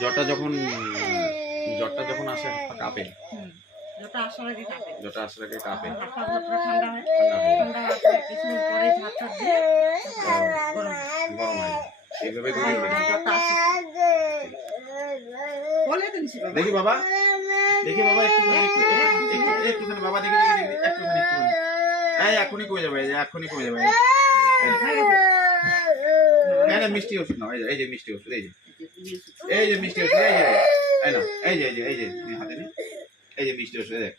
জ্বরটা যখন জ্বরটা যখন আসে কাঁপে। যটা আসার আগে কাঁপে। আসার আগে ঠান্ডা হয়। ঠান্ডা হয়ে। পরে দিয়ে গরম হয়। এইভাবে বলে দিন দেখি বাবা। দেখি বাবা একটু একটু- একটু- একটুখানি বাবা দেখি দেখি দেখি। একটুখানি একটুখানি। এই এখনই কমে যাবে এই এখনই কমে যাবে। মিষ্টি ওষুধ না এই যে- এই যে মিষ্টি ওষুধ এই যে। এই যে মিষ্টি ওষুধ এই যে এই না এই যে এই যে হাতে নে এই যে মিষ্টি ওষুধ দেখ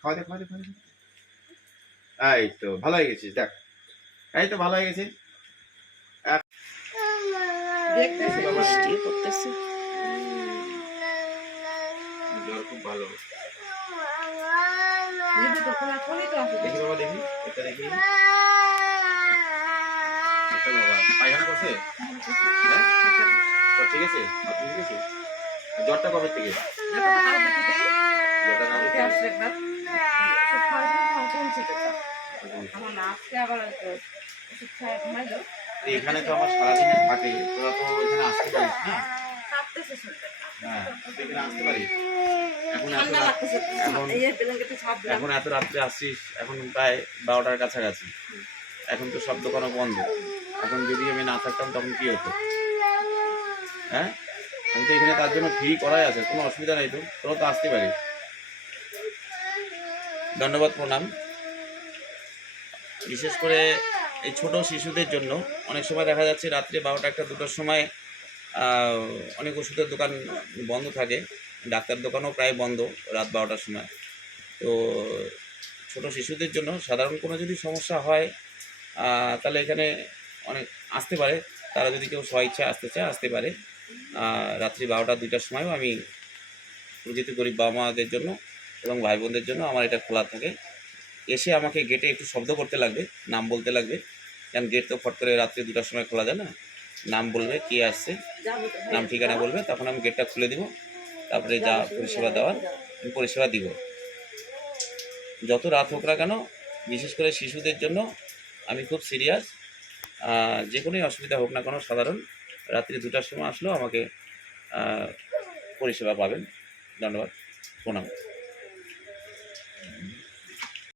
খাওয়া দে খাওয়া দে খাওয়া এই তো ভালো হয়ে গেছিস দেখ এই তো ভালো হয়ে গেছে দেখতেছি বৃষ্টি খুব ভালো দেখি বাবা দেখি এটা দেখি এটা বাবা পায়খানা করছে ঠিক আছে? সব ঠিক আছে। জ্বরটা কবে থেকে? এখানে তো আমার সারাদিন থাকে তোরা তো এখানে আসতে পারিস না? হ্যাঁ এখন এত রাত্রে আসছিস এখন প্রায় বারোটার কাছাকাছি। এখন তো সব দোকানও বন্ধ। এখন যদি আমি না থাকতাম তখন কি হতো? হ্যাঁ? আমি তো এখানে তার জন্য ফ্রি করাই আছে, কোনো অসুবিধা নেই তো তোরা তো আসতে পারিস ধন্যবাদ, প্রণাম। বিশেষ করে এই ছোট শিশুদের জন্য, অনেক সময় দেখা যাচ্ছে রাত্রে বারোটা একটা দুটোর সময় অনেক ওষুধের দোকান বন্ধ থাকে, ডাক্তার দোকানও প্রায় বন্ধ রাত বারোটার সময়। তো ছোট শিশুদের জন্য সাধারণ কোনো যদি সমস্যা হয় তাহলে এখানে অনেক আসতে পারে, তারা যদি কেউ স্বইচ্ছা আসতে চায়, আসতে পারে। রাত্রি বারোটা, দুইটার সময়ও আমি যেহেতু গরিব বাবা মাদের জন্য এবং ভাই বোনদের জন্য আমার এটা খোলা থাকে। এসে আমাকে গেটে একটু শব্দ করতে লাগবে, নাম বলতে লাগবে। কারণ গেট তো ফট করে রাত্রি দুটার সময় খোলা যায় না। নাম বলবে কে আসছে, নাম ঠিকানা বলবে, তখন আমি গেটটা খুলে দিব। তারপরে যা পরিষেবা দেওয়ার, আমি পরিষেবা দিব। যত রাত হোক না কেন, বিশেষ করে শিশুদের জন্য আমি খুব সিরিয়াস যে কোনোই অসুবিধা হোক না কেন, সাধারণ রাত্রি দুটার সময় আসলেও আমাকে পরিষেবা পাবেন। ধন্যবাদ। প্রণাম।